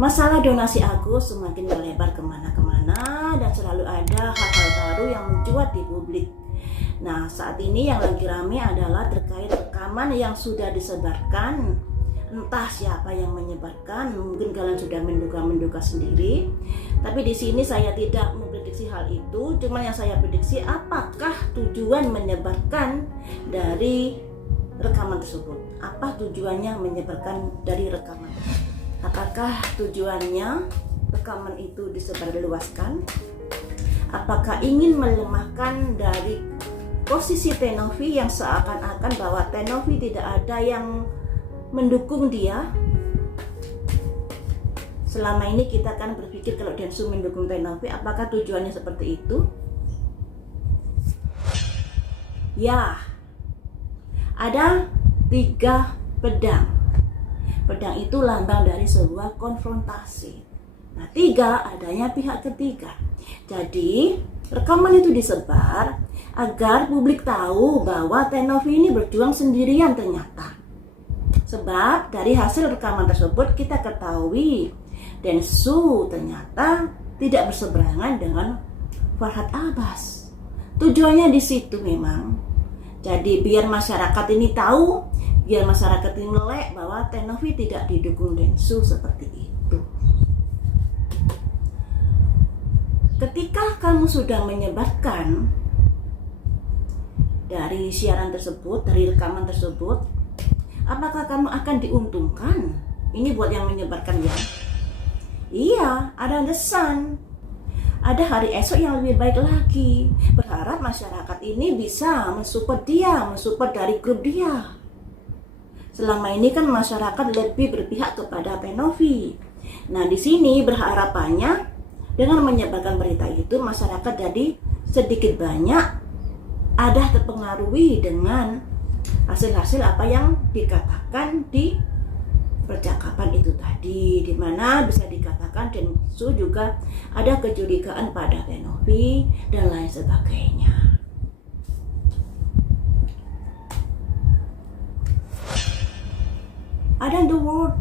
Masalah donasi Agus semakin melebar kemana-kemana dan selalu ada hal-hal baru yang mencuat di publik. Nah, saat ini yang lagi rame adalah terkait rekaman yang sudah disebarkan. Entah siapa yang menyebarkan, mungkin kalian sudah menduga-menduga sendiri. Tapi di sini saya tidak memprediksi hal itu, cuma yang saya prediksi apakah tujuan menyebarkan dari rekaman tersebut. Apa tujuannya menyebarkan dari rekaman tersebut? Apakah tujuannya rekaman itu disebarluaskan? Apakah ingin melemahkan dari posisi Teh Novi yang seakan-akan bahwa Teh Novi tidak ada yang mendukung dia? Selama ini kita kan berpikir kalau Densu mendukung Teh Novi, apakah tujuannya seperti itu? Ya, ada 3 pedang. Pedang itu lambang dari sebuah konfrontasi. Nah, 3 adanya pihak ketiga. Jadi, rekaman itu disebar agar publik tahu bahwa Teh Novi ini berjuang sendirian ternyata. Sebab dari hasil rekaman tersebut kita ketahui Densu ternyata tidak berseberangan dengan Farhad Abbas. Tujuannya di situ memang. Jadi biar masyarakat ini tahu, biar masyarakat ini melek bahwa Teh Novi tidak didukung Densu seperti itu. Ketika kamu sudah menyebarkan dari siaran tersebut, dari rekaman tersebut, apakah kamu akan diuntungkan? Ini buat yang menyebarkan ya. Iya, ada desan. Ada hari esok yang lebih baik lagi. Berharap masyarakat ini bisa mensupport dia, mensupport dari grup dia. Selama ini kan masyarakat lebih berpihak kepada Teh Novi. Nah, di sini berharapannya dengan menyebarkan berita itu masyarakat jadi sedikit banyak ada terpengaruhi dengan hasil-hasil apa yang dikatakan di percakapan itu tadi, di mana bisa dikatakan Densu juga ada kecurigaan pada Teh Novi dan lain sebagainya. Ada the word.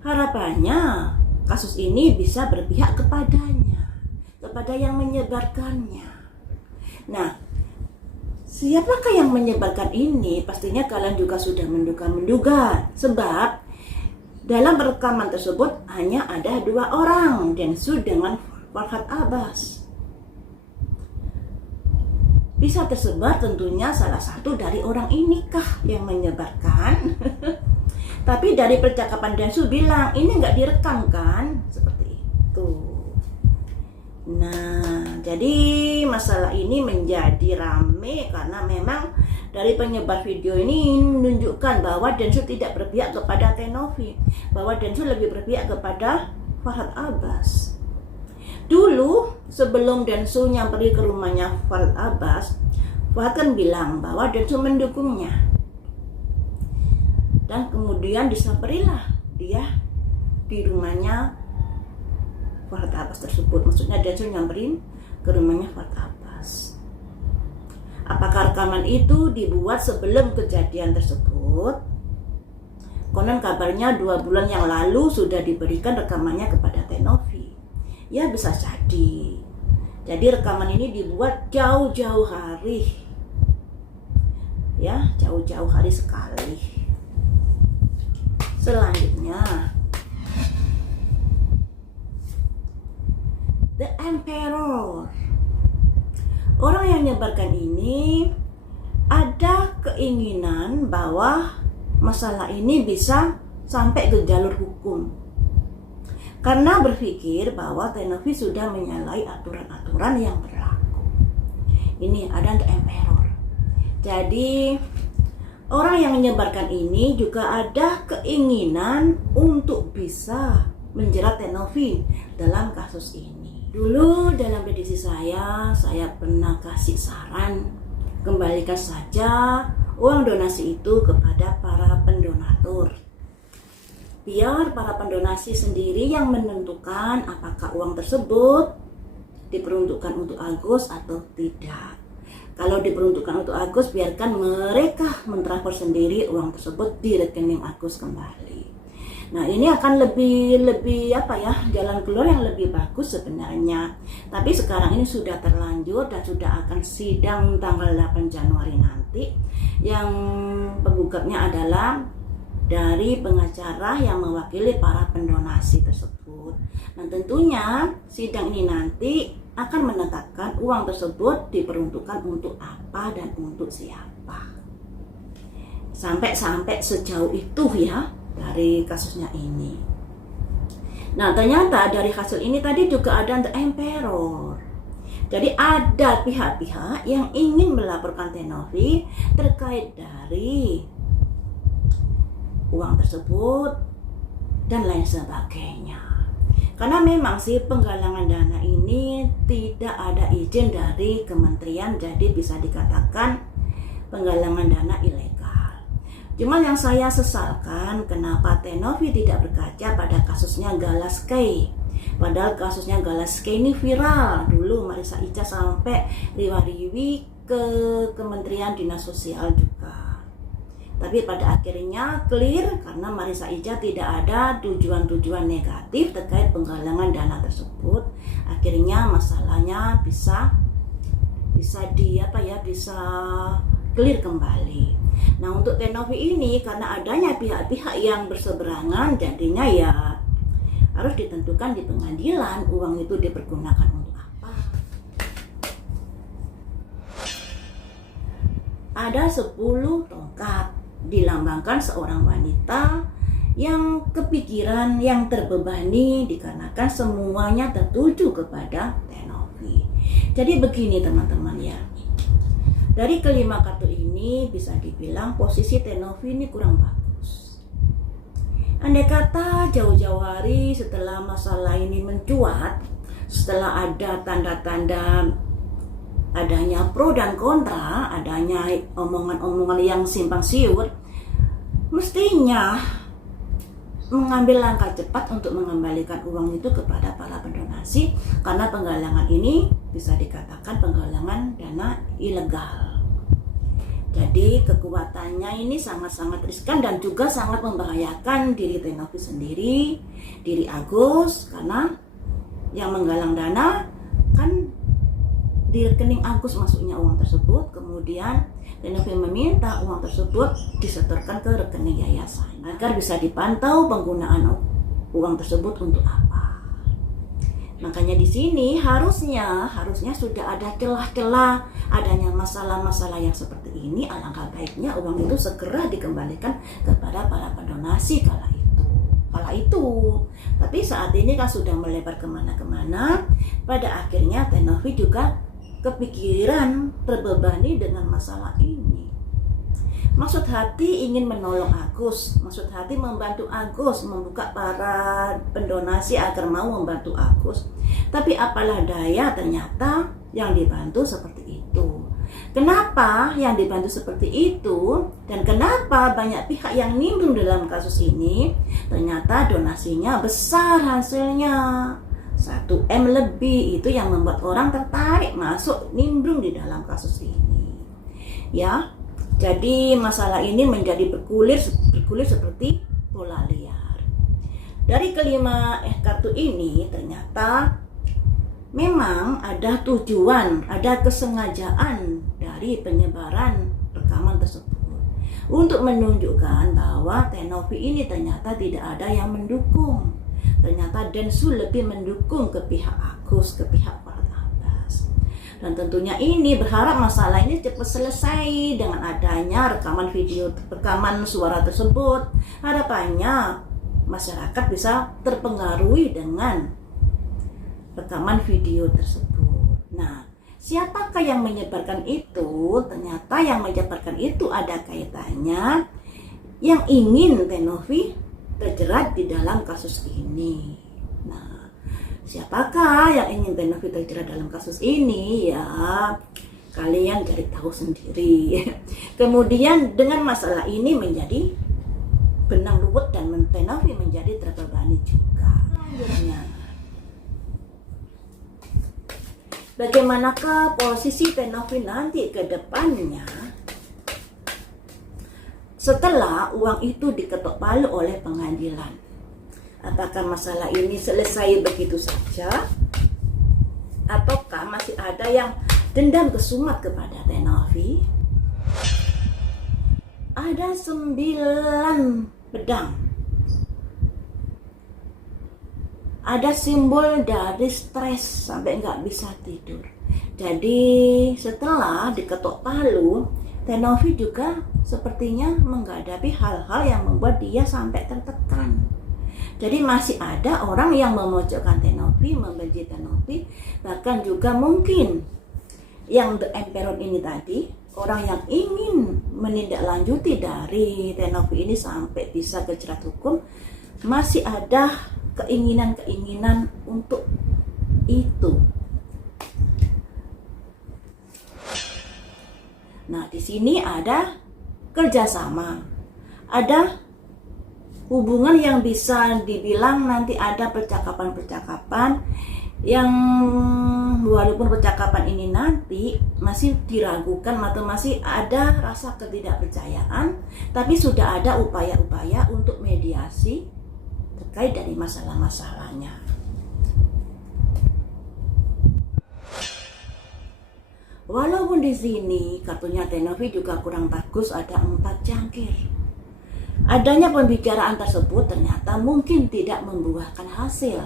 Harapannya kasus ini bisa berpihak kepadanya, kepada yang menyebarkannya. Nah, siapakah yang menyebarkan ini? Pastinya kalian juga sudah menduga-menduga. Sebab dalam rekaman tersebut hanya ada 2 orang, Densu dengan Farhad Abbas. Bisa tersebar tentunya salah satu dari orang inikah yang menyebarkan. Tapi dari percakapan Densu bilang ini nggak direkam kan? Seperti itu. Nah, jadi masalah ini menjadi rame karena memang dari penyebar video ini menunjukkan bahwa Densu tidak berpihak kepada Teh Novi, bahwa Densu lebih berpihak kepada Farhad Abbas. Dulu sebelum Densu nyamperin ke rumahnya Farhad Abbas, Farhad kan bilang bahwa Densu mendukungnya. Dan kemudian disamperilah dia di rumahnya Farhad Abbas tersebut. Maksudnya Densu nyamperin ke rumahnya Farhad Abbas. Apakah rekaman itu dibuat sebelum kejadian tersebut? Konon kabarnya 2 bulan yang lalu sudah diberikan rekamannya kepada Teh Novi. Ya, bisa jadi. Jadi rekaman ini dibuat jauh-jauh hari. Ya, jauh-jauh hari sekali. Selanjutnya, The Emperor. Orang yang menyebarkan ini ada keinginan bahwa masalah ini bisa sampai ke jalur hukum. Karena berpikir bahwa Teh Novi sudah menyalahi aturan-aturan yang berlaku. Ini ada The Emperor. Jadi orang yang menyebarkan ini juga ada keinginan untuk bisa menjerat Teh Novi dalam kasus ini. Dulu dalam prediksi saya pernah kasih saran, kembalikan saja uang donasi itu kepada para pendonatur. Biar para pendonasi sendiri yang menentukan apakah uang tersebut diperuntukkan untuk Agus atau tidak. Kalau diperuntukkan untuk Agus, biarkan mereka mentransfer sendiri uang tersebut di rekening Agus kembali. Nah, ini akan lebih apa ya, jalan keluar yang lebih bagus sebenarnya. Tapi sekarang ini sudah terlanjur dan sudah akan sidang tanggal 8 Januari nanti. Yang penggugatnya adalah dari pengacara yang mewakili para pendonasi tersebut. Nah, tentunya sidang ini nanti akan menetapkan uang tersebut diperuntukkan untuk apa dan untuk siapa. Sampai sejauh itu ya dari kasusnya ini. Nah, ternyata dari hasil ini tadi juga ada emperor. Jadi ada pihak-pihak yang ingin melaporkan Teh Novi terkait dari uang tersebut dan lain sebagainya. Karena memang sih penggalangan dana ini tidak ada izin dari kementerian, jadi bisa dikatakan penggalangan dana ilegal. Cuma yang saya sesalkan kenapa Teh Novi tidak berkaca pada kasusnya Galaskei. Padahal kasusnya Galaskei ini viral. Dulu Marissa Ica sampai riwa-riwi ke Kementerian Dinas Sosial juga. Tapi pada akhirnya clear karena Marissa Ica tidak ada tujuan-tujuan negatif terkait penggalangan dana tersebut. Akhirnya masalahnya bisa clear kembali. Nah, untuk Teh Novi ini karena adanya pihak-pihak yang berseberangan, jadinya ya harus ditentukan di pengadilan uang itu dipergunakan untuk apa. Ada 10 tongkat dilambangkan seorang wanita yang kepikiran, yang terbebani dikarenakan semuanya tertuju kepada Teh Novi. Jadi begini teman-teman ya. Dari kelima kartu ini bisa dibilang posisi Teh Novi ini kurang bagus. Andai kata jauh-jauh hari setelah masalah ini mencuat, setelah ada tanda-tanda adanya pro dan kontra, adanya omongan-omongan yang simpang siur, mestinya mengambil langkah cepat untuk mengembalikan uang itu kepada para pendonasi, karena penggalangan ini bisa dikatakan penggalangan dana ilegal. Jadi kekuatannya ini sangat-sangat riskan dan juga sangat membahayakan diri Teh Novi sendiri, diri Agus, karena yang menggalang dana kan di rekening Agus masuknya uang tersebut, kemudian Teh Novi meminta uang tersebut disetorkan ke rekening yayasan agar bisa dipantau penggunaan uang tersebut untuk apa. Makanya di sini harusnya sudah ada celah-celah adanya masalah-masalah yang seperti ini. Alangkah baiknya uang itu segera dikembalikan kepada para pendonasi kala itu. Tapi saat ini kan sudah melebar kemana-kemana. Pada akhirnya Teh Novi juga kepikiran, terbebani dengan masalah ini. Maksud hati ingin menolong Agus, maksud hati membantu Agus, membuka para pendonasi agar mau membantu Agus. Tapi apalah daya, ternyata yang dibantu seperti itu. Kenapa yang dibantu seperti itu? Dan kenapa banyak pihak yang nimbrung dalam kasus ini? Ternyata donasinya besar hasilnya. 1M lebih, itu yang membuat orang tertarik masuk nimbrung di dalam kasus ini. Ya. Jadi masalah ini menjadi bergulir seperti bola liar. Dari kelima kartu ini ternyata memang ada tujuan, ada kesengajaan dari penyebaran rekaman tersebut untuk menunjukkan bahwa Teh Novi ini ternyata tidak ada yang mendukung. Ternyata Densu lebih mendukung ke pihak Agus, ke pihak Pak Abbas. Dan tentunya ini berharap masalah ini cepat selesai dengan adanya rekaman suara tersebut. Harapannya masyarakat bisa terpengaruhi dengan rekaman video tersebut. Nah, siapakah yang menyebarkan itu? Ternyata yang menyebarkan itu ada kaitannya yang ingin Teh Novi terjerat di dalam kasus ini. Nah, siapakah yang ingin Teh Novi terjerat dalam kasus ini? Ya, kalian cari tahu sendiri. Kemudian dengan masalah ini menjadi benang ruwet dan Teh Novi menjadi terbebani juga. Bagaimanakah posisi Teh Novi nanti ke depannya setelah uang itu diketok palu oleh pengadilan? Apakah masalah ini selesai begitu saja? Ataukah masih ada yang dendam kesumat kepada Teh Novi? Ada 9 pedang. Ada simbol dari stres sampai nggak bisa tidur. Jadi setelah diketok palu, Teh Novi juga sepertinya menghadapi hal-hal yang membuat dia sampai tertekan. Jadi masih ada orang yang memojokkan Teh Novi, membenci Teh Novi, bahkan juga mungkin yang The Emperor ini tadi, orang yang ingin menindaklanjuti dari Teh Novi ini sampai bisa ke jerat hukum, masih ada keinginan-keinginan untuk itu. Nah, di sini ada kerjasama, ada hubungan yang bisa dibilang nanti ada percakapan-percakapan yang walaupun percakapan ini nanti masih diragukan atau masih ada rasa ketidakpercayaan, tapi sudah ada upaya-upaya untuk mediasi terkait dari masalah-masalahnya. Walaupun di sini kartunya Teh Novi juga kurang bagus, ada 4 cangkir. Adanya pembicaraan tersebut ternyata mungkin tidak membuahkan hasil.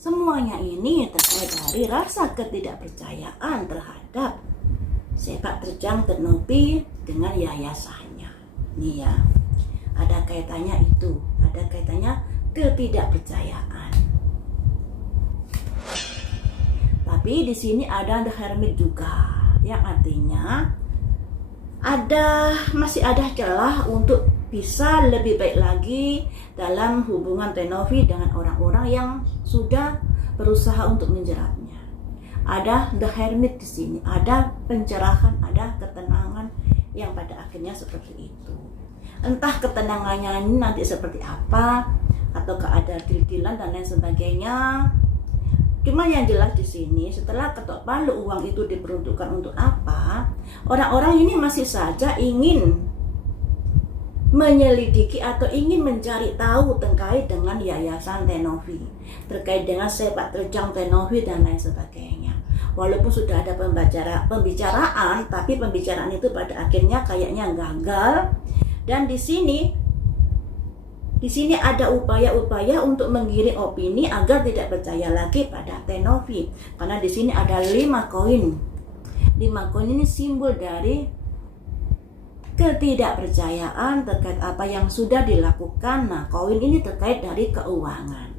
Semuanya ini terkait dari rasa ketidakpercayaan terhadap sepak terjang Teh Novi dengan yayasannya. Nih ya, ada kaitannya itu, ada kaitannya ketidakpercayaan. Tapi di sini ada The Hermit juga, yang artinya masih ada celah untuk bisa lebih baik lagi dalam hubungan Teh Novi dengan orang-orang yang sudah berusaha untuk menjeratnya. Ada The Hermit di sini, ada pencerahan, ada ketenangan yang pada akhirnya seperti itu. Entah ketenangannya ini nanti seperti apa, ataukah ada deal-dealan dan lain sebagainya. Cuma yang jelas di sini, setelah ketok palu uang itu diperuntukkan untuk apa, orang-orang ini masih saja ingin menyelidiki atau ingin mencari tahu terkait dengan yayasan Teh Novi, terkait dengan sepak terjang Teh Novi dan lain sebagainya. Walaupun sudah ada pembicaraan, tapi pembicaraan itu pada akhirnya kayaknya gagal. Dan di sini ada upaya-upaya untuk menggiring opini agar tidak percaya lagi pada Teh Novi. Karena di sini ada 5 koin. 5 koin ini simbol dari ketidakpercayaan terkait apa yang sudah dilakukan. Nah, koin ini terkait dari keuangan.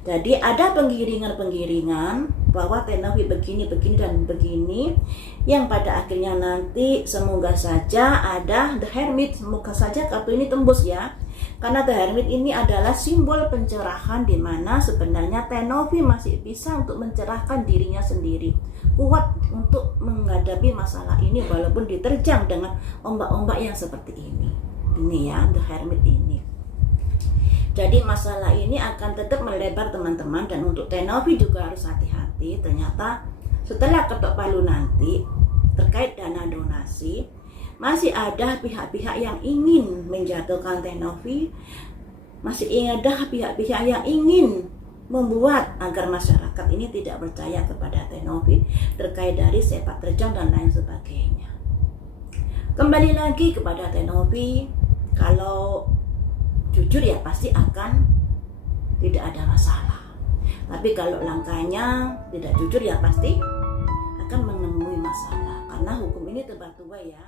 Jadi ada penggiringan-penggiringan bahwa Teh Novi begini dan begini, yang pada akhirnya nanti semoga saja ada The Hermit. Semoga saja kartu ini tembus ya. Karena The Hermit ini adalah simbol pencerahan, di mana sebenarnya Teh Novi masih bisa untuk mencerahkan dirinya sendiri, kuat untuk menghadapi masalah ini walaupun diterjang dengan ombak-ombak yang seperti ini. Ini ya, The Hermit ini. Jadi masalah ini akan tetap melebar teman-teman, dan untuk Teh Novi juga harus hati-hati. Ternyata setelah ketok palu nanti terkait dana donasi, masih ada pihak-pihak yang ingin menjatuhkan Teh Novi, masih ada pihak-pihak yang ingin membuat agar masyarakat ini tidak percaya kepada Teh Novi terkait dari sepak terjang dan lain sebagainya. Kembali lagi kepada Teh Novi, kalau jujur ya pasti akan tidak ada masalah. Tapi kalau langkahnya tidak jujur ya pasti akan menemui masalah, karena hukum ini tebal tuai ya.